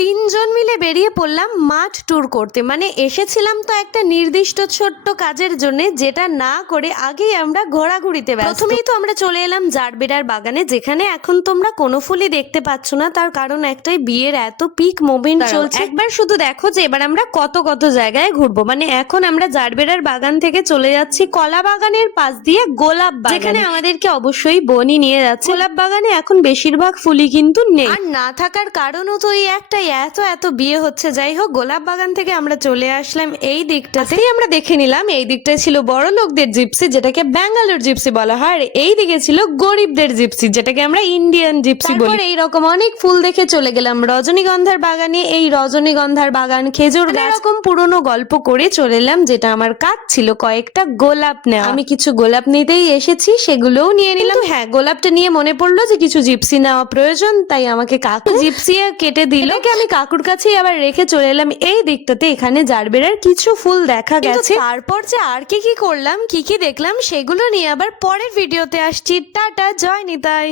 তিনজন মিলে বেরিয়ে পড়লাম মাঠ ট্যুর করতে। মানে এসেছিলাম তো একটা নির্দিষ্ট ছোট্ট কাজের জন্য, যেটা না করে আগেই আমরা ঘোরাঘুরিতে ব্যস্ত। প্রথমেই তো আমরা চলে এলাম জারবেরার বাগানে, যেখানে এখন তোমরা কোনো ফুলই দেখতে পাচ্ছ না, তার কারণ একটাই, বিয়ের এত পিক মুভমেন্ট চলছে। একবার শুধু দেখো যে এবার আমরা কত কত জায়গায় ঘুরবো। মানে এখন আমরা জারবেরার বাগান থেকে চলে যাচ্ছি কলা বাগানের পাশ দিয়ে গোলাপ বাগান, যেখানে আমাদেরকে অবশ্যই বনি নিয়ে যাচ্ছে। গোলাপ বাগানে এখন বেশিরভাগ ফুলই কিন্তু নেই, আর না থাকার কারণও তো এই একটাই, এত এত বিয়ে হচ্ছে। যাই হোক, গোলাপ বাগান থেকে আমরা চলে আসলাম এই দিকটাতে। আমরা দেখে নিলাম এই দিকটায় ছিল বড় লোকদের জিপসি, যেটাকে ব্যাঙ্গালোর জিপসি বলা হয়, আর এই দিকে ছিল গরিবদের জিপসি, যেটাকে আমরা ইন্ডিয়ান জিপসি বলি। এইরকম অনেক ফুল দেখে চলে গেলাম রজনীগন্ধার বাগানে। এই রজনীগন্ধার বাগান, খেজুর গাছ, এরকম পুরনো গল্প করে চলে এলাম, যেটা আমার কাজ ছিল কয়েকটা গোলাপ নেওয়া। আমি কিছু গোলাপ নিতেই এসেছি, সেগুলোও নিয়ে নিলাম। হ্যাঁ, গোলাপটা নিয়ে মনে পড়লো যে কিছু জিপসি নেওয়া প্রয়োজন, তাই আমাকে কাকু জিপসি কেটে দিল। আমি কাকুর কাছেই আবার রেখে চলে এলাম এই দিকটাতে। এখানে জারবেরার কিছু ফুল দেখা গেছে। তারপর যে আর কি কি করলাম, কি কি দেখলাম, সেগুলো নিয়ে আবার পরের ভিডিওতে আসছি। টাটা, জয় নিতাই।